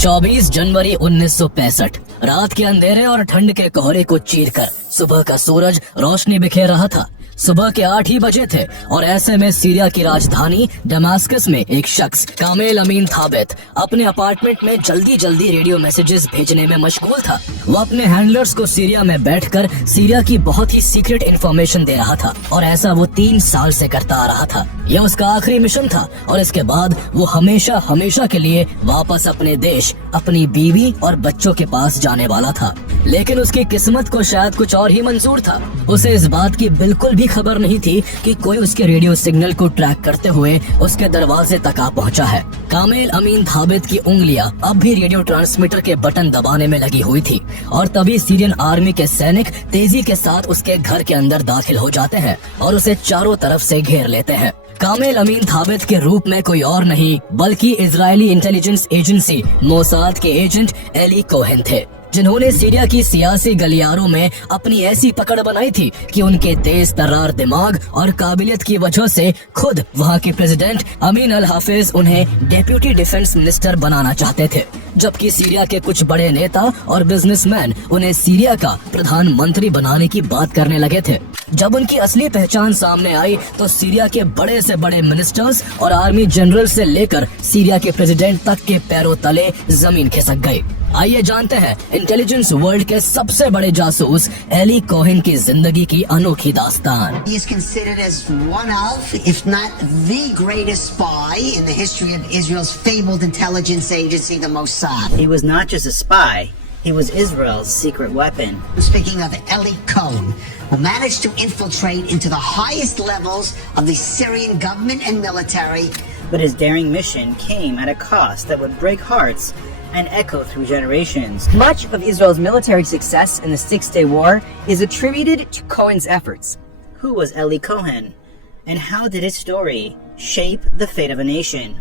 24 जनवरी 1965 रात के अंधेरे और ठंड के कोहरे को चीरकर सुबह का सूरज रोशनी बिखेर रहा था। सुबह के 8 ही बजे थे और ऐसे में सीरिया की राजधानी दमास्कस में एक शख्स कामेल अमीन थाबित अपने अपार्टमेंट में जल्दी जल्दी रेडियो मैसेजेस भेजने में मशगूल था। वो अपने हैंडलर्स को सीरिया में बैठकर सीरिया की बहुत ही सीक्रेट इंफॉर्मेशन दे रहा था और ऐसा वो 3 साल से करता आ रहा था। यह उसका आखिरी मिशन था और इसके बाद वो हमेशा हमेशा के लिए वापस अपने देश, अपनी बीवी और बच्चों के पास जाने वाला था। लेकिन उसकी किस्मत को शायद कुछ और ही मंजूर था। उसे इस बात की बिल्कुल भी खबर नहीं थी कि कोई उसके रेडियो सिग्नल को ट्रैक करते हुए उसके दरवाजे तक आ पहुंचा है। कामेल अमीन थाबित की उंगलियां अब भी रेडियो ट्रांसमीटर के बटन दबाने में लगी हुई थी और तभी सीरियन आर्मी के सैनिक तेजी के साथ उसके घर के अंदर दाखिल हो जाते हैं और उसे चारों तरफ से घेर लेते हैं। कामेल अमीन थाबित के रूप में कोई और नहीं बल्कि इजरायली इंटेलिजेंस एजेंसी मोसाद के एजेंट एली कोहेन थे, जिन्होंने सीरिया की सियासी गलियारों में अपनी ऐसी पकड़ बनाई थी कि उनके तेज तर्रार दिमाग और काबिलियत की वजह से खुद वहां के प्रेसिडेंट अमीन अल हाफिज उन्हें डेप्यूटी डिफेंस मिनिस्टर बनाना चाहते थे, जबकि सीरिया के कुछ बड़े नेता और बिजनेसमैन उन्हें सीरिया का प्रधानमंत्री बनाने की बात करने लगे थे। जब उनकी असली पहचान सामने आई तो सीरिया के बड़े से बड़े मिनिस्टर्स और आर्मी जनरल से लेकर सीरिया के प्रेसिडेंट तक के पैरों तले जमीन खिसक गई। आइए जानते हैं इंटेलिजेंस वर्ल्ड के सबसे बड़े जासूस एली कोहेन की जिंदगी की अनोखी दास्तान। He is considered as one of, if not the greatest spy in the history of Israel's fabled intelligence agency, the Mossad. He was not just a spy, he was Israel's secret weapon. Speaking of Eli Cohen, who managed to infiltrate into the highest levels of the Syrian government and military. But his daring mission came at a cost that would break hearts and echo through generations. Much of Israel's military success in the Six-Day War is attributed to Cohen's efforts. Who was Eli Cohen? And how did his story shape the fate of a nation?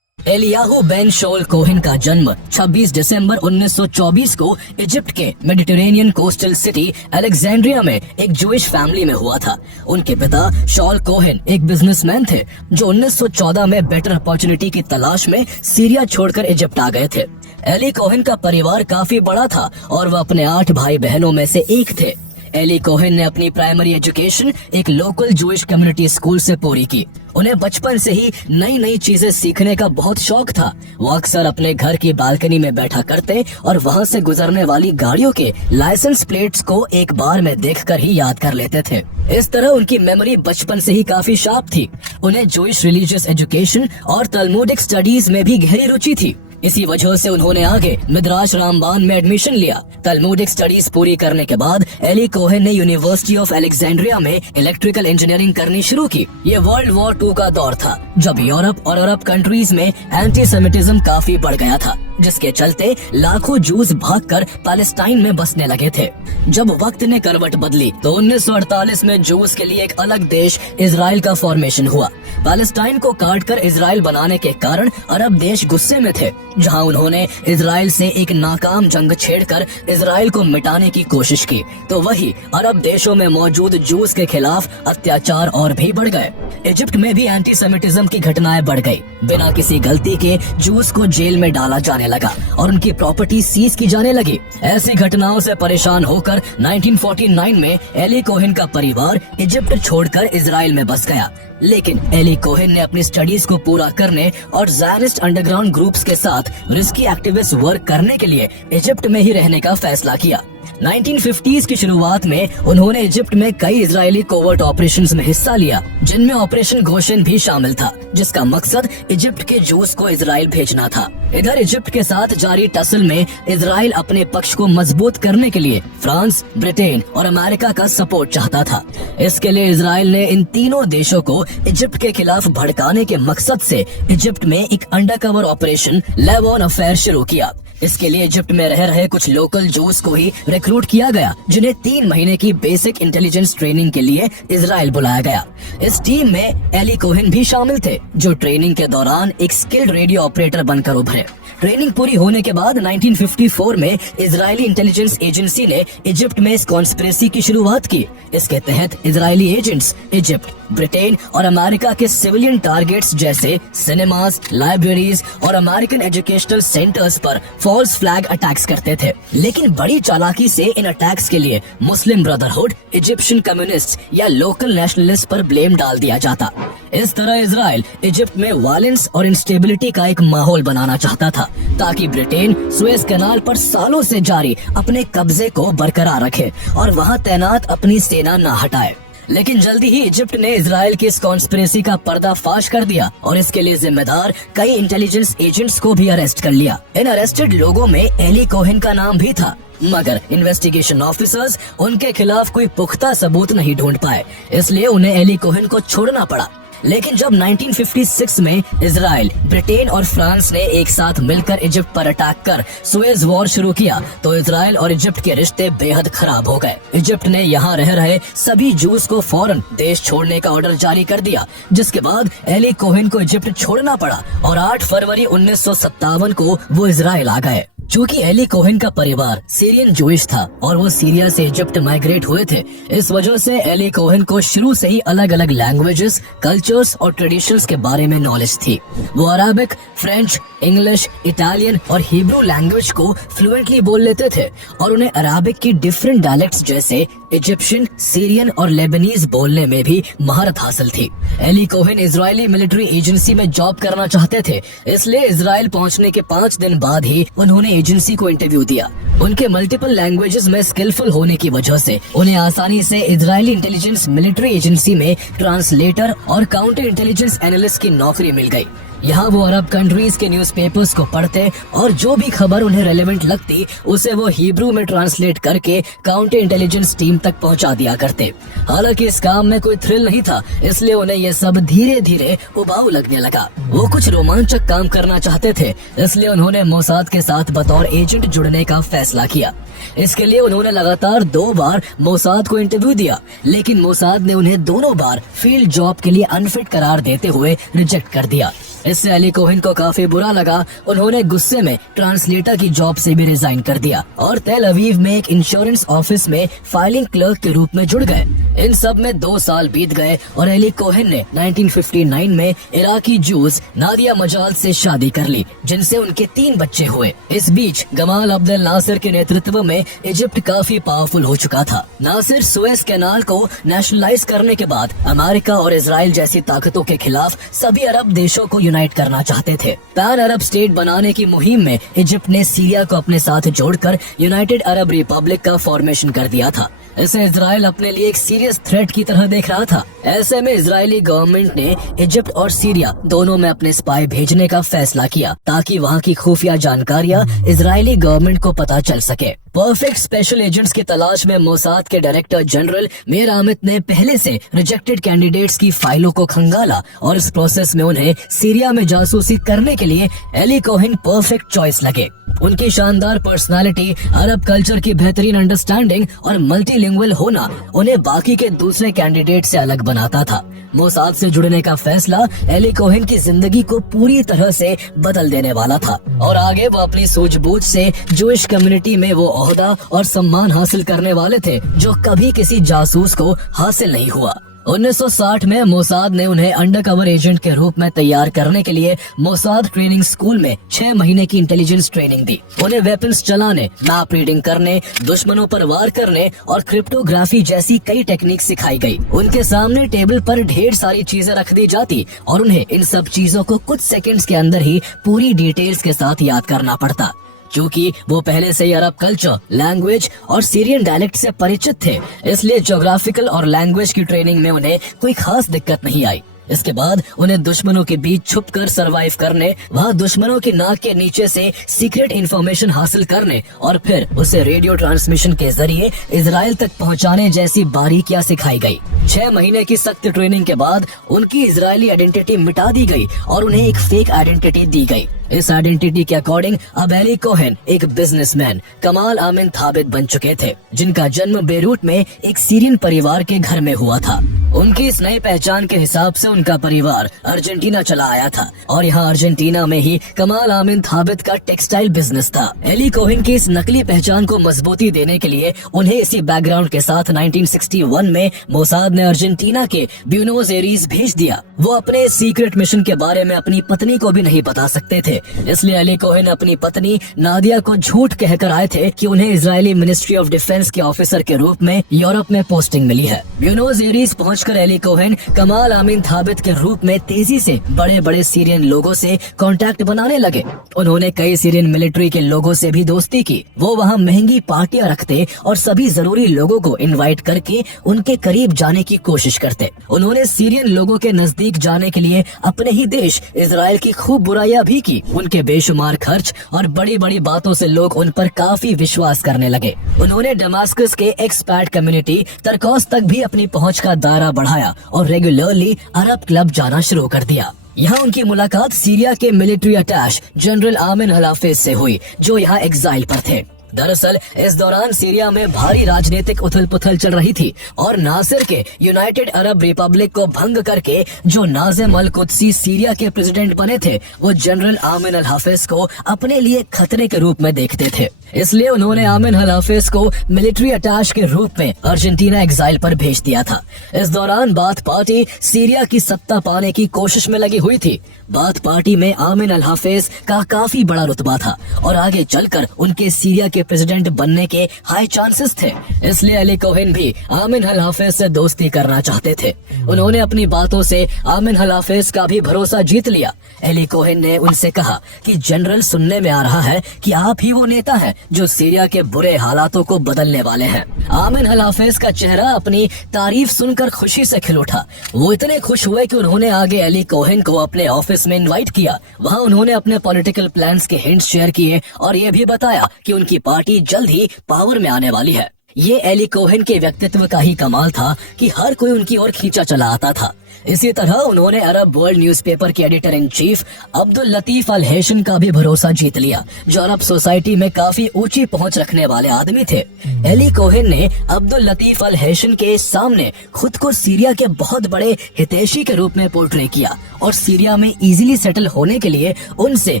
Eliyahu Ben Shaul Cohen का जन्म 26 दिसंबर 1924 को Egypt के Mediterranean coastal city Alexandria में एक Jewish family में हुआ था। उनके पिता शॉल कोहेन एक बिजनेसमैन थे जो 1914 में बेटर अपॉर्चुनिटी की तलाश में सीरिया छोड़कर इजिप्ट आ गए थे। एली कोहेन का परिवार काफी बड़ा था और वह अपने 8 भाई बहनों में से एक थे। एली कोहेन ने अपनी प्राइमरी एजुकेशन एक लोकल जूइश कम्युनिटी स्कूल से पूरी की। उन्हें बचपन से ही नई नई चीजें सीखने का बहुत शौक था। वो अक्सर अपने घर की बालकनी में बैठा करते और वहाँ से गुजरने वाली गाड़ियों के लाइसेंस प्लेट्स को एक बार में देखकर ही याद कर लेते थे। इस तरह उनकी मेमोरी बचपन से ही काफी शार्प थी। उन्हें जूइश रिलीजियस एजुकेशन और तलमुडिक स्टडीज में भी गहरी रुचि थी। इसी वजह से उन्होंने आगे मिद्राश रामबान में एडमिशन लिया। तलमुडिक स्टडीज पूरी करने के बाद एली कोहेन ने यूनिवर्सिटी ऑफ अलेक्जेंड्रिया में इलेक्ट्रिकल इंजीनियरिंग करनी शुरू की। ये वर्ल्ड वॉर 2 का दौर था जब यूरोप और अरब कंट्रीज में एंटी सेमिटिज्म काफी बढ़ गया था, जिसके चलते लाखों जूस भागकर पैलेस्टाइन में बसने लगे थे। जब वक्त ने करवट बदली तो 1948 में जूस के लिए एक अलग देश इजराइल का फॉर्मेशन हुआ। पैलेस्टाइन को काटकर इजराइल बनाने के कारण अरब देश गुस्से में थे, जहां उन्होंने इजराइल से एक नाकाम जंग छेड़कर इजराइल को मिटाने की कोशिश की। तो वही अरब देशों में मौजूद जूस के खिलाफ अत्याचार और भी बढ़ गए। इजिप्ट में भी एंटी सेमिटिज्म की घटनाएं बढ़ गई। बिना किसी गलती के जूस को जेल में डाला जाने लगा और उनकी प्रॉपर्टी सीज की जाने लगी। ऐसी घटनाओं से परेशान होकर 1949 में एली कोहेन का परिवार इजिप्ट छोड़कर इजराइल में बस गया। लेकिन एली कोहेन ने अपनी स्टडीज को पूरा करने और ज़ायनिस्ट अंडरग्राउंड ग्रुप्स के साथ रिस्की एक्टिविस्ट वर्क करने के लिए इजिप्ट में ही रहने का फैसला किया। 1950s की शुरुआत में उन्होंने इजिप्ट में कई इजरायली कोवर्ट ऑपरेशंस में हिस्सा लिया, जिनमें ऑपरेशन गोशन भी शामिल था, जिसका मकसद इजिप्ट के जूस को इजराइल भेजना था। इधर इजिप्ट के साथ जारी टसल में इजराइल अपने पक्ष को मजबूत करने के लिए फ्रांस, ब्रिटेन और अमेरिका का सपोर्ट चाहता था। इसके लिए इजराइल ने इन तीनों देशों को इजिप्ट के खिलाफ भड़काने के मकसद से इजिप्ट में एक अंडरकवर ऑपरेशन लेवॉन अफेयर शुरू किया। इसके लिए इजिप्ट में रह रहे कुछ लोकल जूस को ही रिक्रूट किया गया, जिन्हें 3 महीने की बेसिक इंटेलिजेंस ट्रेनिंग के लिए इजराइल बुलाया गया। इस टीम में एली कोहेन भी शामिल थे, जो ट्रेनिंग के दौरान एक स्किल्ड रेडियो ऑपरेटर बनकर उभरे। ट्रेनिंग पूरी होने के बाद 1954 में इजरायली इंटेलिजेंस एजेंसी ने इजिप्ट में इस कॉन्स्पिरेसी की शुरुआत की। इसके तहत इजरायली एजेंट्स इजिप्ट, ब्रिटेन और अमेरिका के सिविलियन टारगेट्स जैसे सिनेमाज, लाइब्रेरीज और अमेरिकन एजुकेशनल सेंटर्स पर फॉल्स फ्लैग अटैक्स करते थे। लेकिन बड़ी चालाकी से इन अटैक्स के लिए मुस्लिम ब्रदरहुड, इजिप्शियन कम्युनिस्ट या लोकल नेशनलिस्ट पर ब्लेम डाल दिया जाता। इस तरह इजराइल इजिप्ट में वायलेंस और इंस्टेबिलिटी का एक माहौल बनाना चाहता था ताकि ब्रिटेन सुएज कैनाल पर सालों से जारी अपने कब्जे को बरकरार रखे और वहां तैनात अपनी सेना न हटाए। लेकिन जल्दी ही इजिप्ट ने इजराइल की इस कॉन्स्पिरेसी का पर्दाफाश कर दिया और इसके लिए जिम्मेदार कई इंटेलिजेंस एजेंट्स को भी अरेस्ट कर लिया। इन अरेस्टेड लोगों में एली कोहेन का नाम भी था, मगर इन्वेस्टिगेशन ऑफिसर्स उनके खिलाफ कोई पुख्ता सबूत नहीं ढूंढ पाए, इसलिए उन्हें एली कोहेन को छोड़ना पड़ा। लेकिन जब 1956 में इजराइल, ब्रिटेन और फ्रांस ने एक साथ मिलकर इजिप्ट पर अटैक कर सुएज वॉर शुरू किया तो इजराइल और इजिप्ट के रिश्ते बेहद खराब हो गए। इजिप्ट ने यहाँ रह रहे सभी जूस को फौरन देश छोड़ने का ऑर्डर जारी कर दिया, जिसके बाद एली कोहेन को इजिप्ट छोड़ना पड़ा और 8 फरवरी 1957 को वो इजराइल आ गए। चूँकि एली कोहेन का परिवार सीरियन जूइश था और वो सीरिया से इजिप्ट माइग्रेट हुए थे, इस वजह से एली कोहेन को शुरू से ही अलग अलग लैंग्वेजेस, कल्चर्स और ट्रेडिशंस के बारे में नॉलेज थी। वो अरबिक, फ्रेंच, इंग्लिश, इटालियन और हिब्रू लैंग्वेज को फ्लुएंटली बोल लेते थे और उन्हें अरबिक की डिफरेंट डायलेक्ट्स जैसे इजिप्शियन, सीरियन और लेबनीज बोलने में भी महारत हासिल थी। Eli Cohen Israeli military agency में जॉब करना चाहते थे, इसलिए इजराइल पहुंचने के 5 दिन बाद ही उन्होंने एजेंसी को इंटरव्यू दिया। उनके मल्टीपल लैंग्वेजेस में स्किलफुल होने की वजह से उन्हें आसानी से इजरायली इंटेलिजेंस मिलिट्री एजेंसी में ट्रांसलेटर और काउंटर इंटेलिजेंस एनालिस्ट की नौकरी मिल गई। यहाँ वो अरब कंट्रीज के न्यूज़पेपर्स को पढ़ते और जो भी खबर उन्हें रेलेवेंट लगती उसे वो हिब्रू में ट्रांसलेट करके काउंटर इंटेलिजेंस टीम तक पहुँचा दिया करते। हालांकि इस काम में कोई थ्रिल नहीं था, इसलिए उन्हें ये सब धीरे धीरे उबाऊ लगने लगा। वो कुछ रोमांचक काम करना चाहते थे, इसलिए उन्होंने मोसाद के साथ बतौर एजेंट जुड़ने का फैसला किया। इसके लिए उन्होंने लगातार 2 बार मोसाद को इंटरव्यू दिया, लेकिन मोसाद ने उन्हें दोनों बार फील्ड जॉब के लिए अनफिट करार देते हुए रिजेक्ट कर दिया। इससे एली कोहेन को काफी बुरा लगा। उन्होंने गुस्से में ट्रांसलेटर की जॉब से भी रिजाइन कर दिया और तेल अवीव में एक इंश्योरेंस ऑफिस में फाइलिंग क्लर्क के रूप में जुड़ गए। इन सब में 2 साल बीत गए और एली कोहेन ने 1959 में इराकी जूस नादिया मजाल से शादी कर ली, जिनसे उनके 3 बच्चे हुए। इस बीच गमाल अब्देल नासिर के नेतृत्व में इजिप्ट काफी पावरफुल हो चुका था। नासिर सुएज कैनाल को नेशनलाइज करने के बाद अमेरिका और इजराइल जैसी ताकतों के खिलाफ सभी अरब देशों को यूनाइट करना चाहते थे। पैन अरब स्टेट बनाने की मुहिम में इजिप्ट ने सीरिया को अपने साथ जोड़कर यूनाइटेड अरब रिपब्लिक का फॉर्मेशन कर दिया था। इसे इजराइल अपने लिए एक सीरियस थ्रेट की तरह देख रहा था। ऐसे में इजरायली गवर्नमेंट ने इजिप्ट और सीरिया दोनों में अपने स्पाई भेजने का फैसला किया ताकि वहां की खुफिया जानकारियां इजरायली गवर्नमेंट को पता चल सके। परफेक्ट स्पेशल एजेंट्स की तलाश में मोसाद के डायरेक्टर जनरल मीर आमिद ने पहले से रिजेक्टेड कैंडिडेट्स की फाइलों को खंगाला और इस प्रोसेस में उन्हें सीरिया में जासूसी करने के लिए एली कोहेन परफेक्ट चॉइस लगे। उनकी शानदार पर्सनालिटी, अरब कल्चर की बेहतरीन अंडरस्टैंडिंग और मल्टीलिंगुअल होना उन्हें बाकी के दूसरे कैंडिडेट से अलग बनाता था। मोसाद से जुड़ने का फैसला एली कोहेन की जिंदगी को पूरी तरह से बदल देने वाला था और आगे वो अपनी सूझबूझ से जूइश कम्युनिटी में वो ओहदा और सम्मान हासिल करने वाले थे जो कभी किसी जासूस को हासिल नहीं हुआ। 1960 में मोसाद ने उन्हें अंडरकवर एजेंट के रूप में तैयार करने के लिए मोसाद ट्रेनिंग स्कूल में 6 महीने की इंटेलिजेंस ट्रेनिंग दी। उन्हें वेपन्स चलाने, मैप रीडिंग करने, दुश्मनों पर वार करने और क्रिप्टोग्राफी जैसी कई टेक्निक सिखाई गई। उनके सामने टेबल पर ढेर सारी चीजें रख दी जाती और उन्हें इन सब चीजों को कुछ सेकंड्स के अंदर ही पूरी डिटेल्स के साथ याद करना पड़ता। क्योंकि वो पहले से ही अरब कल्चर, लैंग्वेज और सीरियन डायलेक्ट से परिचित थे, इसलिए ज्योग्राफिकल और लैंग्वेज की ट्रेनिंग में उन्हें कोई खास दिक्कत नहीं आई। इसके बाद उन्हें दुश्मनों के बीच छुपकर सरवाइव करने, वहाँ दुश्मनों की नाक के नीचे से सीक्रेट इंफॉर्मेशन हासिल करने और फिर उसे रेडियो ट्रांसमिशन के जरिए इजराइल तक पहुँचाने जैसी बारीकियां सिखाई गई। 6 महीने की सख्त ट्रेनिंग के बाद उनकी इजरायली आइडेंटिटी मिटा दी गई और उन्हें एक फेक आइडेंटिटी दी गई। इस आइडेंटिटी के अकॉर्डिंग अब एली कोहेन एक बिजनेसमैन कमाल आमिन थाबित बन चुके थे, जिनका जन्म बेरूट में एक सीरियन परिवार के घर में हुआ था। उनकी इस नई पहचान के हिसाब से उनका परिवार अर्जेंटीना चला आया था और यहाँ अर्जेंटीना में ही कमाल आमिन थाबित का टेक्सटाइल बिजनेस था। एली कोहेन की इस नकली पहचान को मजबूती देने के लिए उन्हें इसी बैकग्राउंड के साथ 1961 में मोसाद ने अर्जेंटीना के ब्यूनोस एरीज भेज दिया। वो अपने सीक्रेट मिशन के बारे में अपनी पत्नी को भी नहीं बता सकते थे, इसलिए एली कोहेन अपनी पत्नी नादिया को झूठ कहकर आए थे कि उन्हें इजरायली मिनिस्ट्री ऑफ डिफेंस के ऑफिसर के रूप में यूरोप में पोस्टिंग मिली है। ब्यूनोस एरीज पहुंचकर एली कोहेन कमाल आमिन थाबित के रूप में तेजी से बड़े बड़े सीरियन लोगों से कांटेक्ट बनाने लगे। उन्होंने कई सीरियन मिलिट्री के लोगों से भी दोस्ती की। वो वहां महंगी पार्टियां रखते और सभी जरूरी लोगों को इनवाइट करके उनके करीब जाने की कोशिश करते। उन्होंने सीरियन लोगों के नजदीक जाने के लिए अपने ही देश इजराइल की खूब बुराइयां भी की। उनके बेशुमार खर्च और बड़ी बड़ी बातों से लोग उन पर काफी विश्वास करने लगे। उन्होंने दमास्कस के एक्सपैट कम्युनिटी तरकोस तक भी अपनी पहुंच का दायरा बढ़ाया और रेगुलरली अरब क्लब जाना शुरू कर दिया। यहाँ उनकी मुलाकात सीरिया के मिलिट्री अटैच जनरल आमिन अल हाफिज से हुई, जो यहाँ एग्जाइल पर थे। दरअसल इस दौरान सीरिया में भारी राजनीतिक उथल पुथल चल रही थी और नासिर के यूनाइटेड अरब रिपब्लिक को भंग करके जो नाजिम अल कुद्सी सीरिया के प्रेसिडेंट बने थे, वो जनरल आमिन अल हाफिज को अपने लिए खतरे के रूप में देखते थे। इसलिए उन्होंने आमिन अल हाफिज को मिलिट्री अटैच के रूप में अर्जेंटीना एग्जाइल पर भेज दिया था। इस दौरान बाथ पार्टी सीरिया की सत्ता पाने की कोशिश में लगी हुई थी। बाथ पार्टी में आमिन अल हाफिज का काफी बड़ा रुतबा था और आगे चलकर उनके सीरिया के प्रेसिडेंट बनने के हाई चांसेस थे। इसलिए एली कोहेन भी आमिन अल हाफिज से दोस्ती करना चाहते थे। उन्होंने अपनी बातों से आमिन अल हाफिज का भी भरोसा जीत लिया। एली कोहेन ने उनसे कहा कि जनरल, सुनने में आ रहा है कि आप ही वो नेता हैं जो सीरिया के बुरे हालातों को बदलने वाले हैं। आमिन अल हाफिज का चेहरा अपनी तारीफ सुनकर खुशी से खिल उठा। वो इतने खुश हुए कि उन्होंने आगे एली कोहेन को अपने ऑफिस में इनवाइट किया। वहाँ उन्होंने अपने पॉलिटिकल प्लान्स के हिंट्स शेयर किए और ये भी बताया कि उनकी पार्टी जल्द ही पावर में आने वाली है। ये एली कोहेन के व्यक्तित्व का ही कमाल था कि हर कोई उनकी ओर खींचा चला आता था। इसी तरह उन्होंने अरब वर्ल्ड न्यूज़पेपर के editor in chief Abdul Latif Al हेशन का भी भरोसा जीत लिया, जो अरब सोसाइटी में काफी ऊंची पहुंच रखने वाले आदमी थे। एली कोहेन ने अब्दुल लतीफ अल हेशन के सामने खुद को सीरिया के बहुत बड़े हितैषी के रूप में पोर्ट्रे किया और सीरिया में इजीली सेटल होने के लिए उनसे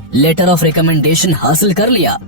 लेटर ऑफ रिकमेंडेशन हासिल कर लिया।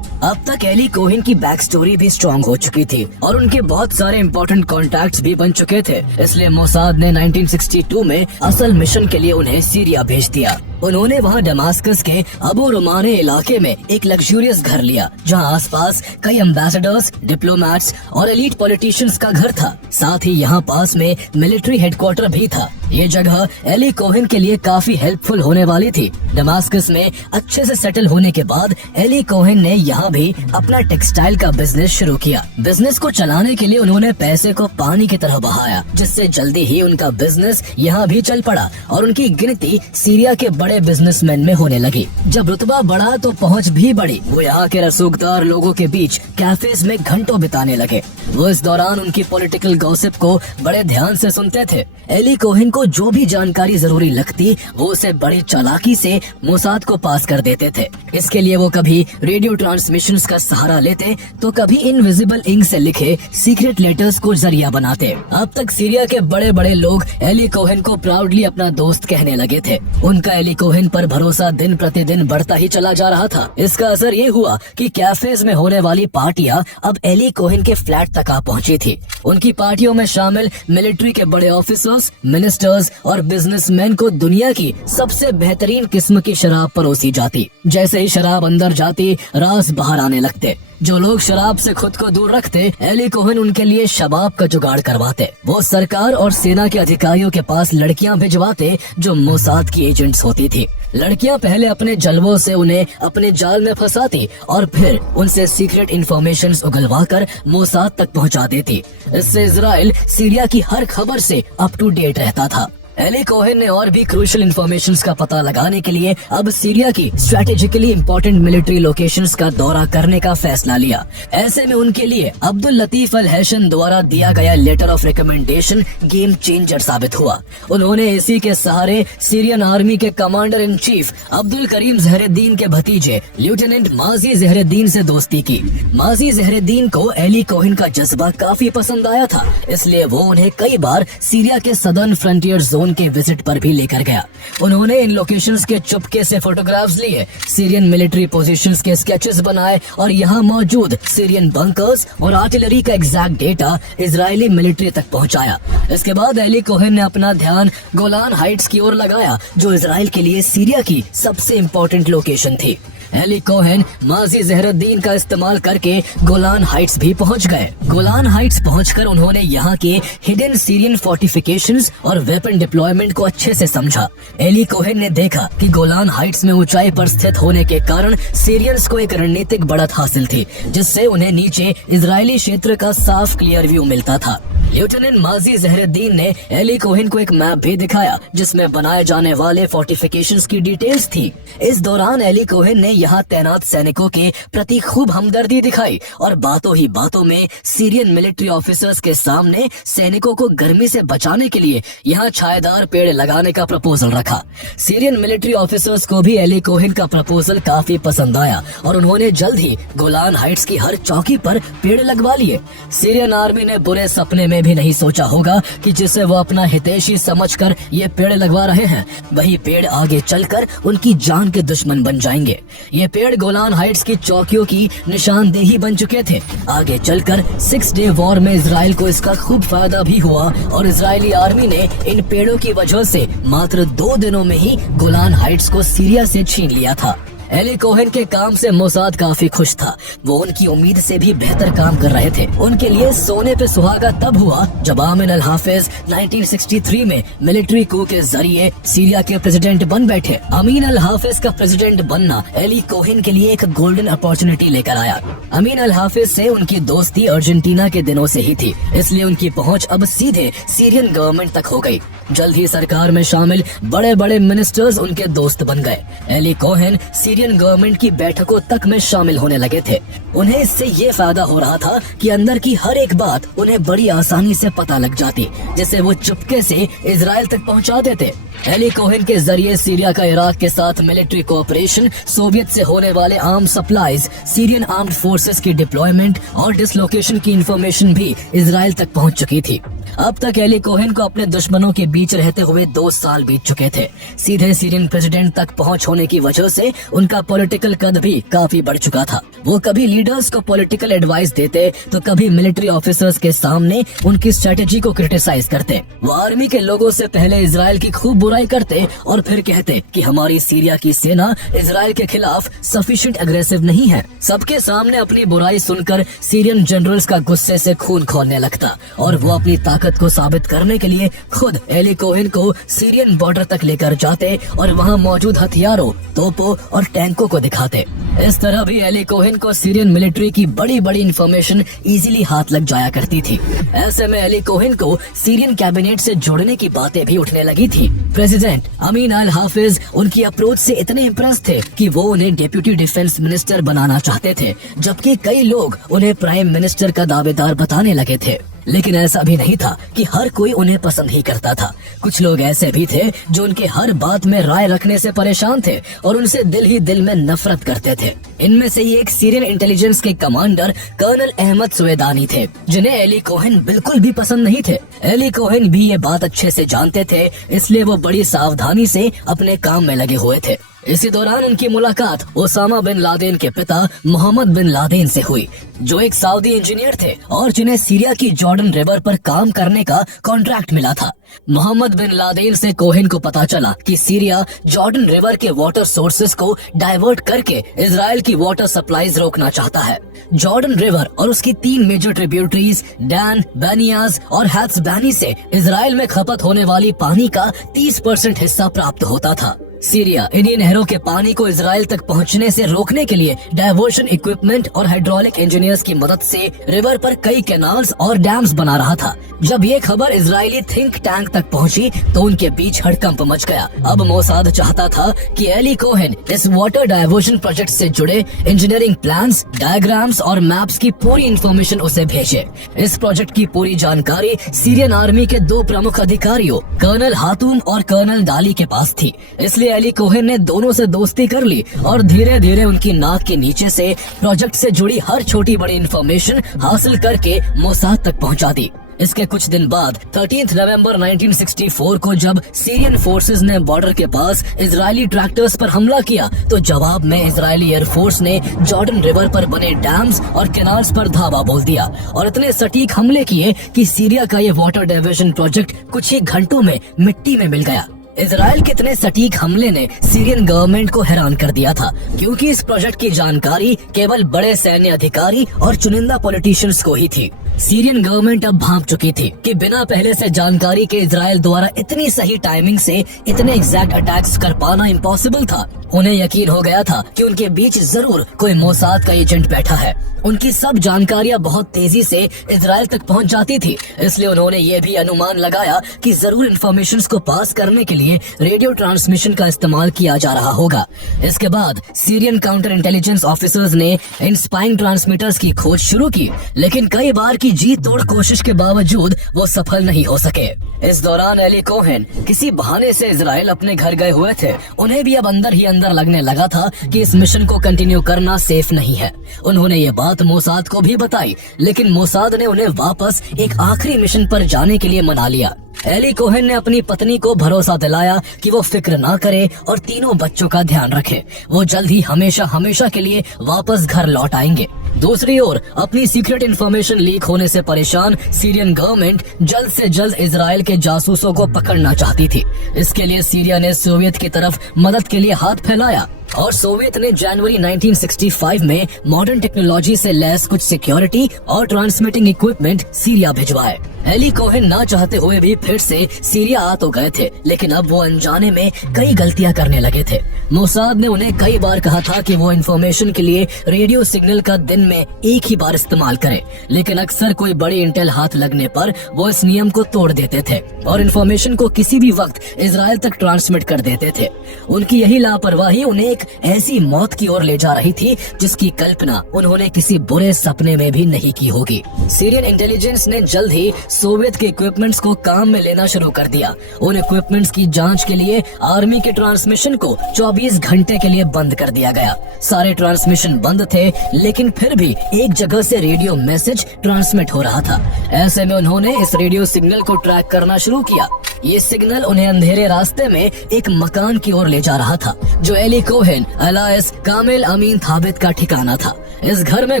अब तक एली कोहेन की बैक स्टोरी भी स्ट्रॉन्ग हो चुकी थी और उनके बहुत सारे इम्पोर्टेंट कॉन्टैक्ट्स भी बन चुके थे। इसलिए मोसाद ने 1962 में असल मिशन के लिए उन्हें सीरिया भेज दिया। उन्होंने वहां दमास्कस के अबू रुमाने इलाके में एक लग्जूरियस घर लिया, जहां आसपास कई एम्बेसडर्स, डिप्लोमेट्स और एलीट पॉलिटिशियंस का घर था। साथ ही यहाँ पास में मिलिट्री हेडक्वार्टर भी था। ये जगह एली कोहेन के लिए काफी हेल्पफुल होने वाली थी। दमास्कस में अच्छे से सेटल होने के बाद एली कोहेन ने यहाँ भी अपना टेक्सटाइल का बिजनेस शुरू किया। बिजनेस को चलाने के लिए उन्होंने पैसे को पानी की तरह बहाया, जिससे जल्दी ही उनका बिजनेस यहाँ भी चल पड़ा और उनकी गिनती सीरिया के बड़े बिजनेसमैन में होने लगी। जब रुतबा बढ़ा तो पहुंच भी बढ़ी। वो यहाँ के रसूखदार लोगों के बीच कैफेज में घंटों बिताने लगे। वो इस दौरान उनकी पॉलिटिकल गॉसिप को बड़े ध्यान से सुनते थे। एली कोहेन को जो भी जानकारी जरूरी लगती, वो उसे बड़ी चालाकी से मोसाद को पास कर देते थे। इसके लिए वो कभी रेडियो ट्रांसमिशंस का सहारा लेते तो कभी इनविजिबल इंक से लिखे सीक्रेट लेटर्स को जरिया बनाते। अब तक सीरिया के बड़े बड़े लोग एली कोहेन को प्राउडली अपना दोस्त कहने लगे थे। उनका एली कोहेन पर भरोसा दिन प्रतिदिन बढ़ता ही चला जा रहा था। इसका असर ये हुआ कि कैफेज में होने वाली पार्टियां अब एली कोहेन के फ्लैट तक आ पहुंची थी। उनकी पार्टियों में शामिल मिलिट्री के बड़े ऑफिसर्स, मिनिस्टर्स और बिजनेसमैन को दुनिया की सबसे बेहतरीन किस्म की शराब परोसी जाती। जैसे ही शराब अंदर जाती, राज बाहर आने लगते। जो लोग शराब से खुद को दूर रखते, एली कोहेन उनके लिए शबाब का जुगाड़ करवाते। वो सरकार और सेना के अधिकारियों के पास लड़कियां भिजवाते जो मोसाद की एजेंट्स होती थी। लड़कियां पहले अपने जलवों से उन्हें अपने जाल में फंसाती और फिर उनसे सीक्रेट इन्फॉर्मेशन उगलवाकर मोसाद तक पहुंचा देती। इससे इजराइल सीरिया की हर खबर से अप टू डेट रहता था। एली कोहेन ने और भी क्रूशियल इंफॉर्मेशंस का पता लगाने के लिए अब सीरिया की स्ट्रेटेजिकली इंपॉर्टेंट मिलिट्री लोकेशंस का दौरा करने का फैसला लिया। ऐसे में उनके लिए अब्दुल लतीफ अल हैशन द्वारा दिया गया letter of recommendation game changer साबित हुआ। उन्होंने इसी के सहारे सीरियन आर्मी के commander in chief Abdul Karim Zahreddine के भतीजे लेफ्टिनेंट माजी ज़हरुद्दीन से दोस्ती की। माजी ज़हरुद्दीन को एली कोहेन का जज्बा काफी पसंद आया था, इसलिए वो उन्हें कई बार सीरिया के सदर्न फ्रंटियर जोन के विजिट पर भी लेकर गया। उन्होंने इन लोकेशंस के चुपके से फोटोग्राफ्स लिए, सीरियन मिलिट्री पोजीशंस के स्केचेस बनाए और यहाँ मौजूद सीरियन बंकर्स और आर्टिलरी का एग्जैक्ट डेटा इजरायली मिलिट्री तक पहुंचाया। इसके बाद एली कोहेन ने अपना ध्यान गोलान हाइट्स की ओर लगाया, जो इजराइल के लिए सीरिया की सबसे इम्पोर्टेंट लोकेशन थी। एली कोहेन माजी ज़हरुद्दीन का इस्तेमाल करके गोलान हाइट्स भी पहुंच गए। गोलान हाइट्स पहुंचकर उन्होंने यहाँ के हिडन सीरियन फोर्टिफिकेशंस और वेपन डिप्लॉयमेंट को अच्छे से समझा। एली कोहेन ने देखा कि गोलान हाइट्स में ऊंचाई पर स्थित होने के कारण सीरियंस को एक रणनीतिक बढ़त हासिल थी, जिससे उन्हें नीचे इजरायली क्षेत्र का साफ क्लियर व्यू मिलता था। लेफ्टिनेंट माजी ज़हरुद्दीन ने एली कोहेन को एक मैप भी दिखाया, जिसमें बनाए जाने वाले फोर्टिफिकेशंस की डिटेल्स थी। इस दौरान एली कोहेन ने यहाँ तैनात सैनिकों के प्रति खूब हमदर्दी दिखाई और बातों ही बातों में सीरियन मिलिट्री ऑफिसर्स के सामने सैनिकों को गर्मी से बचाने के लिए यहाँ छायादार पेड़ लगाने का प्रपोजल रखा। सीरियन मिलिट्री ऑफिसर्स को भी एली कोहेन का प्रपोजल काफी पसंद आया और उन्होंने जल्द ही गोलान हाइट्स की हर चौकी पर पेड़ लगवा लिए। सीरियन आर्मी ने बुरे सपने में भी नहीं सोचा होगा कि जिसे वो अपना हितैषी समझकर ये पेड़ लगवा रहे हैं, वही पेड़ आगे चलकर उनकी जान के दुश्मन बन जाएंगे। ये पेड़ गोलान हाइट्स की चौकियों की निशानदेही बन चुके थे। आगे चलकर 6 डे वॉर में इजराइल को इसका खूब फायदा भी हुआ और इजरायली आर्मी ने इन पेड़ों की वजह से मात्र 2 दिनों में ही गोलान हाइट्स को सीरिया से छीन लिया था। एली कोहेन के काम से मोसाद काफी खुश था। वो उनकी उम्मीद से भी बेहतर काम कर रहे थे। उनके लिए सोने पे सुहागा तब हुआ जब आमिन अल हाफिज 1963 में मिलिट्री कू के जरिए सीरिया के प्रेसिडेंट बन बैठे। अमीन अल हाफिज का प्रेसिडेंट बनना एली कोहेन के लिए एक गोल्डन अपॉर्चुनिटी लेकर आया। अमीन अल हाफिज से उनकी दोस्ती अर्जेंटीना के दिनों से ही थी, इसलिए उनकी पहुंच अब सीधे सीरियन गवर्नमेंट तक हो गई। जल्द ही सरकार में शामिल बड़े बड़े मिनिस्टर्स उनके दोस्त बन गए। एली कोहेन सीरियन गवर्नमेंट की बैठकों तक में शामिल होने लगे थे। उन्हें इससे ये फायदा हो रहा था कि अंदर की हर एक बात उन्हें बड़ी आसानी से पता लग जाती, जिसे वो चुपके से इजराइल तक पहुंचा देते। एली कोहेन के जरिए सीरिया का इराक के साथ मिलिट्री कोऑपरेशन, सोवियत से होने वाले arm supplies, Syrian armed forces की डिप्लॉयमेंट और डिसलोकेशन की इंफॉर्मेशन भी इजराइल तक पहुंच चुकी थी। अब तक एली कोहेन को अपने दुश्मनों के बीच रहते हुए 2 साल बीत चुके थे। सीधे सीरियन प्रेसिडेंट तक पहुंच होने की वजह से उनका पॉलिटिकल कद भी काफी बढ़ चुका था। वो कभी लीडर्स को पॉलिटिकल एडवाइस देते तो कभी मिलिट्री ऑफिसर्स के सामने उनकी स्ट्रेटेजी को क्रिटिसाइज करते। वो आर्मी के लोगों से पहले इजराइल की खूब बुराई करते और फिर कहते कि हमारी सीरिया की सेना इजराइल के खिलाफ सफिशिएंट अग्रेसिव नहीं है। सबके सामने अपनी बुराई सुनकर सीरियन जनरल्स का गुस्से से खून खौलने लगता और वो अपनी ताकत को साबित करने के लिए खुद एली कोहेन को सीरियन बॉर्डर तक लेकर जाते और वहाँ मौजूद हथियारों, तोपों और टैंकों को दिखाते। इस तरह भी एली कोहेन को सीरियन मिलिट्री की बड़ी बड़ी इंफॉर्मेशन इजीली हाथ लग जाया करती थी। ऐसे में एली कोहेन को सीरियन कैबिनेट से जोड़ने की बातें भी उठने लगी थी। प्रेसिडेंट अमीन अल हाफिज उनकी अप्रोच से इतने इम्प्रेस थे कि वो उन्हें डिप्यूटी डिफेंस मिनिस्टर बनाना चाहते थे, जबकि कई लोग उन्हें प्राइम मिनिस्टर का दावेदार बताने लगे थे। लेकिन ऐसा भी नहीं था कि हर कोई उन्हें पसंद ही करता था। कुछ लोग ऐसे भी थे जो उनके हर बात में राय रखने से परेशान थे और उनसे दिल ही दिल में नफरत करते थे। इनमें से ही एक सीरियन इंटेलिजेंस के कमांडर कर्नल अहमद सुवेदानी थे, जिन्हें एली कोहेन बिल्कुल भी पसंद नहीं थे। एली कोहेन भी ये बात अच्छे से जानते थे, इसलिए वो बड़ी सावधानी से अपने काम में लगे हुए थे। इसी दौरान उनकी मुलाकात ओसामा बिन लादेन के पिता मोहम्मद बिन लादेन से हुई, जो एक सऊदी इंजीनियर थे और जिन्हें सीरिया की जॉर्डन रिवर पर काम करने का कॉन्ट्रैक्ट मिला था। मोहम्मद बिन लादेन से कोहेन को पता चला कि सीरिया जॉर्डन रिवर के वाटर सोर्सेस को डाइवर्ट करके इजराइल की वाटर सप्लाईज रोकना चाहता है। जॉर्डन रिवर और उसकी 3 मेजर ट्रिब्यूटरीज डैन, बेनियाज और हैत्सबैनी से इजराइल में खपत होने वाली पानी का 30% हिस्सा प्राप्त होता था। सीरिया इन्हीं नहरों के पानी को इजराइल तक पहुंचने से रोकने के लिए डाइवर्शन इक्विपमेंट और हाइड्रोलिक इंजीनियर्स की मदद से रिवर पर कई कैनाल्स और डैम्स बना रहा था। जब ये खबर इजरायली थिंक टैंक तक पहुंची तो उनके बीच हड़कंप मच गया। अब मोसाद चाहता था कि एली कोहेन इस वाटर डाइवर्शन प्रोजेक्ट से जुड़े इंजीनियरिंग प्लान्स, डायग्राम्स और मैप्स की पूरी इंफॉर्मेशन उसे भेजे। इस प्रोजेक्ट की पूरी जानकारी सीरियन आर्मी के 2 प्रमुख अधिकारियों कर्नल हातूम और कर्नल डाली के पास थी। इसलिए एली कोहेन ने दोनों से दोस्ती कर ली और धीरे धीरे उनकी नाक के नीचे से प्रोजेक्ट से जुड़ी हर छोटी बड़ी इंफॉर्मेशन हासिल करके मोसाद तक पहुंचा दी। इसके कुछ दिन बाद 13 नवंबर 1964 को जब सीरियन फोर्सेस ने बॉर्डर के पास इजरायली ट्रैक्टर्स पर हमला किया तो जवाब में इजरायली एयरफोर्स ने जॉर्डन रिवर पर बने डैम्स और कैनाल्स पर धावा बोल दिया और इतने सटीक हमले किए कि सीरिया का ये वाटर डाइवर्जन प्रोजेक्ट कुछ ही घंटों में मिट्टी में मिल गया। इजराइल के इतने सटीक हमले ने सीरियन गवर्नमेंट को हैरान कर दिया था, क्योंकि इस प्रोजेक्ट की जानकारी केवल बड़े सैन्य अधिकारी और चुनिंदा पॉलिटिशियंस को ही थी। सीरियन गवर्नमेंट अब भांप चुकी थी कि बिना पहले से जानकारी के इजराइल द्वारा इतनी सही टाइमिंग से इतने एग्जैक्ट अटैक्स कर पाना इम्पॉसिबल था। उन्हें यकीन हो गया था कि उनके बीच जरूर कोई मोसाद का एजेंट बैठा है। उनकी सब जानकारियां बहुत तेजी से इजराइल तक पहुंच जाती थी, इसलिए उन्होंने ये भी अनुमान लगाया कि जरूर इन्फॉर्मेशंस को पास करने के लिए रेडियो ट्रांसमिशन का इस्तेमाल किया जा रहा होगा। इसके बाद सीरियन काउंटर इंटेलिजेंस ऑफिसर्स ने इन स्पाइंग ट्रांसमीटर्स की खोज शुरू की, लेकिन कई बार की जी तोड़ कोशिश के बावजूद वो सफल नहीं हो सके। इस दौरान एली कोहेन किसी बहाने से इजराइल अपने घर गए हुए थे। उन्हें भी अब अंदर ही अंदर लगने लगा था कि इस मिशन को कंटिन्यू करना सेफ नहीं है। उन्होंने ये बात मोसाद को भी बताई, लेकिन मोसाद ने उन्हें वापस एक आखिरी मिशन पर जाने के लिए मना लिया। एली कोहेन ने अपनी पत्नी को भरोसा दिलाया कि वो फिक्र ना करे और तीनों बच्चों का ध्यान रखे। वो जल्द ही हमेशा हमेशा के लिए वापस घर लौट आएंगे। दूसरी ओर अपनी सीक्रेट इंफॉर्मेशन लीक होने से परेशान सीरियन गवर्नमेंट जल्द से जल्द इजराइल के जासूसों को पकड़ना चाहती थी। इसके लिए सीरिया ने सोवियत की तरफ मदद के लिए हाथ फैलाया और सोवियत ने जनवरी 1965 में मॉडर्न टेक्नोलॉजी से लैस कुछ सिक्योरिटी और ट्रांसमिटिंग इक्विपमेंट सीरिया भिजवाए। एली कोहेन ना चाहते हुए भी फिर से सीरिया आ तो गए थे, लेकिन अब वो अनजाने में कई गलतियां करने लगे थे। मोसाद ने उन्हें कई बार कहा था कि वो इन्फॉर्मेशन के लिए रेडियो सिग्नल का दिन में एक ही बार इस्तेमाल करें, लेकिन अक्सर कोई बड़ी इंटेल हाथ लगने पर वो इस नियम को तोड़ देते थे और इन्फॉर्मेशन को किसी भी वक्त इजराइल तक ट्रांसमिट कर देते थे। उनकी यही लापरवाही उन्हें एक ऐसी मौत की ओर ले जा रही थी जिसकी कल्पना उन्होंने किसी बुरे सपने में भी नहीं की होगी। सीरियन इंटेलिजेंस ने जल्द ही सोवियत के इक्विपमेंट्स को काम में लेना शुरू कर दिया। उन इक्विपमेंट्स की जांच के लिए आर्मी के ट्रांसमिशन को 24 घंटे के लिए बंद कर दिया गया। सारे ट्रांसमिशन बंद थे, लेकिन फिर भी एक जगह से रेडियो मैसेज ट्रांसमिट हो रहा था। ऐसे में उन्होंने इस रेडियो सिग्नल को ट्रैक करना शुरू किया। ये सिग्नल उन्हें अंधेरे रास्ते में एक मकान की ओर ले जा रहा था, जो एली कोहेन अलायस कामिल अमीन थाबित का ठिकाना था। इस घर में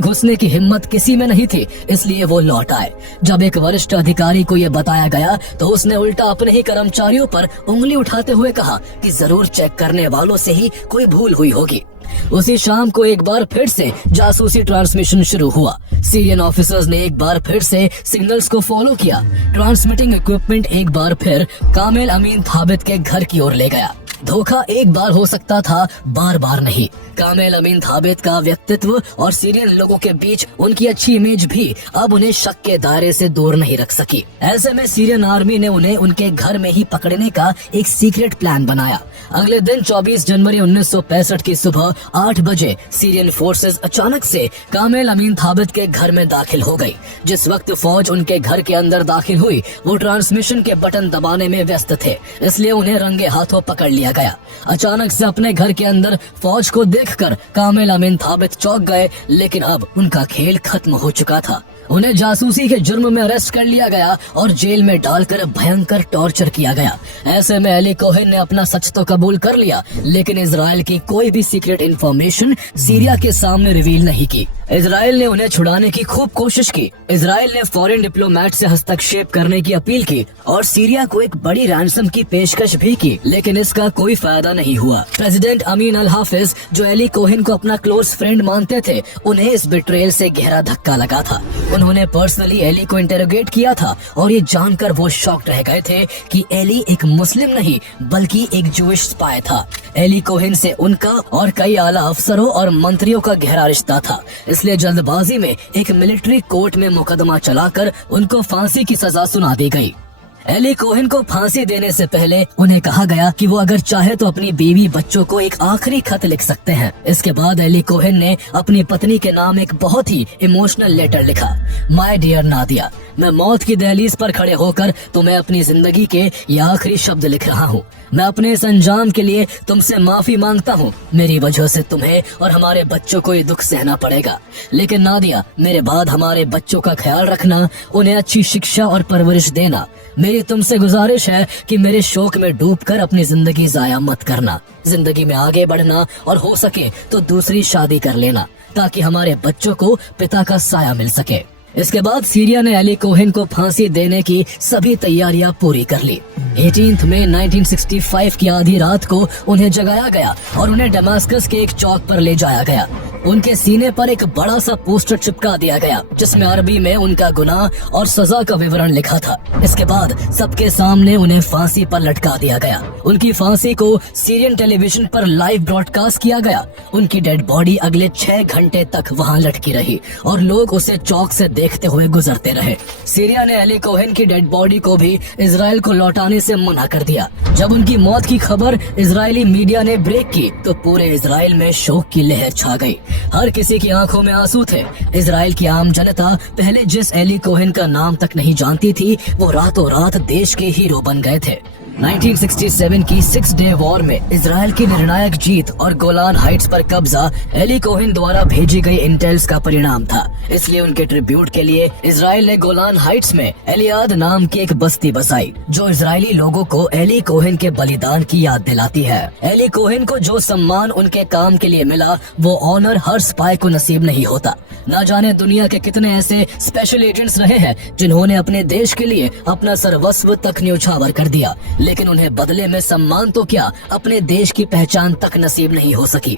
घुसने की हिम्मत किसी में नहीं थी, इसलिए वो लौट आए। जब एक वरिष्ठ अधिकारी को ये बताया गया तो उसने उल्टा अपने ही कर्मचारियों पर उंगली उठाते हुए कहा कि जरूर चेक करने वालों से ही कोई भूल हुई होगी। उसी शाम को एक बार फिर से जासूसी ट्रांसमिशन शुरू हुआ। सीरियन ऑफिसर्स ने एक बार फिर से सिग्नल्स को फॉलो किया। ट्रांसमिटिंग इक्विपमेंट एक बार फिर कामिल अमीन थाबित के घर की ओर ले गया। धोखा एक बार हो सकता था, बार बार नहीं। कामिल अमीन थाबित का व्यक्तित्व और सीरियन लोगों के बीच उनकी अच्छी इमेज भी अब उन्हें शक के दायरे से दूर नहीं रख सकी। ऐसे में सीरियन आर्मी ने उन्हें उनके घर में ही पकड़ने का एक सीक्रेट प्लान बनाया। अगले दिन 24 जनवरी 1965 की सुबह 8 बजे सीरियन फोर्सेस अचानक से कामिल अमीन थाबित के घर में दाखिल हो गई। जिस वक्त फौज उनके घर के अंदर दाखिल हुई, वो ट्रांसमिशन के बटन दबाने में व्यस्त थे, इसलिए उन्हें रंगे हाथों पकड़ लिया गया। अचानक से अपने घर के अंदर फौज को देखकर कामिल अमीन थाबित चौंक गए, लेकिन अब उनका खेल खत्म हो चुका था। उन्हें जासूसी के जुर्म में अरेस्ट कर लिया गया और जेल में डालकर भयंकर टॉर्चर किया गया। ऐसे में एली कोहेन ने अपना सच तो कबूल कर लिया, लेकिन इजराइल की कोई भी सीक्रेट इंफॉर्मेशन सीरिया के सामने रिवील नहीं की। इजराइल ने उन्हें छुड़ाने की खूब कोशिश की। इजराइल ने फॉरेन डिप्लोमेट से हस्तक्षेप करने की अपील की और सीरिया को एक बड़ी रैंसम की पेशकश भी की, लेकिन इसका कोई फायदा नहीं हुआ। प्रेसिडेंट अमीन अल हाफिज, जो एली कोहेन को अपना क्लोज फ्रेंड मानते थे, उन्हें इस बिट्रेयल से गहरा धक्का लगा था। उन्होंने पर्सनली एली को इंटेरोगेट किया था और ये जानकर वो शॉक्ड रह गए थे कि एली एक मुस्लिम नहीं बल्कि एक जूइश स्पाई था। एली कोहेन से उनका और कई आला अफसरों और मंत्रियों का गहरा रिश्ता था, इसलिए जल्दबाजी में एक मिलिट्री कोर्ट में मुकदमा चलाकर उनको फांसी की सजा सुना दी गई। एली कोहेन को फांसी देने से पहले उन्हें कहा गया कि वो अगर चाहे तो अपनी बीवी बच्चों को एक आखिरी खत लिख सकते हैं। इसके बाद एली कोहेन ने अपनी पत्नी के नाम एक बहुत ही इमोशनल लेटर लिखा। माय डियर नादिया, मैं मौत की दहलीज पर खड़े होकर तुम्हें अपनी जिंदगी के ये आखिरी शब्द लिख रहा हूँ। मैं अपने इस अंजाम के लिए तुमसे माफी मांगता हूँ। मेरी वजह से तुम्हें और हमारे बच्चों को ये दुख सहना पड़ेगा, लेकिन नादिया, मेरे बाद हमारे बच्चों का ख्याल रखना, उन्हें अच्छी शिक्षा और परवरिश देना। मेरी तुमसे गुजारिश है कि मेरे शौक में डूबकर अपनी जिंदगी जाया मत करना। जिंदगी में आगे बढ़ना और हो सके तो दूसरी शादी कर लेना, ताकि हमारे बच्चों को पिता का साया मिल सके। इसके बाद सीरिया ने एली कोहेन को फांसी देने की सभी तैयारियां पूरी कर ली। 18 मई 1965 की आधी रात को उन्हें जगाया गया और उन्हें दमास्कस के एक चौक पर ले जाया गया। उनके सीने पर एक बड़ा सा पोस्टर चिपका दिया गया जिसमें अरबी में उनका गुनाह और सजा का विवरण लिखा था। इसके बाद सबके सामने उन्हें फांसी पर लटका दिया गया। उनकी फांसी को सीरियन टेलीविजन पर लाइव ब्रॉडकास्ट किया गया। उनकी डेड बॉडी अगले 6 घंटे तक वहां लटकी रही और लोग उसे चौक से देखते हुए गुजरते रहे। सीरिया ने एली कोहेन की डेड बॉडी को भी इजराइल को लौटाने से मना कर दिया। जब उनकी मौत की खबर इजरायली मीडिया ने ब्रेक की तो पूरे इजराइल में शोक की लहर छा गई। हर किसी की आंखों में आंसू थे। इजराइल की आम जनता पहले जिस एली कोहेन का नाम तक नहीं जानती थी, वो रातों रात देश के हीरो बन गए थे। 1967 की 6 डे वॉर में इजराइल की निर्णायक जीत और गोलान हाइट्स पर कब्जा एली कोहेन द्वारा भेजी गई इंटेल्स का परिणाम था। इसलिए उनके ट्रिब्यूट के लिए इजराइल ने गोलान हाइट्स में एलियाद नाम की एक बस्ती बसाई, जो इजरायली लोगों को एली कोहेन के बलिदान की याद दिलाती है। एली कोहेन को जो सम्मान उनके काम के लिए मिला, वो ऑनर हर स्पाई को नसीब नहीं होता। न जाने दुनिया के कितने ऐसे स्पेशल एजेंट्स रहे हैं जिन्होंने अपने देश के लिए अपना सर्वस्व तक न्यौछावर कर दिया, लेकिन उन्हें बदले में सम्मान तो क्या, अपने देश की पहचान तक नसीब नहीं हो सकी।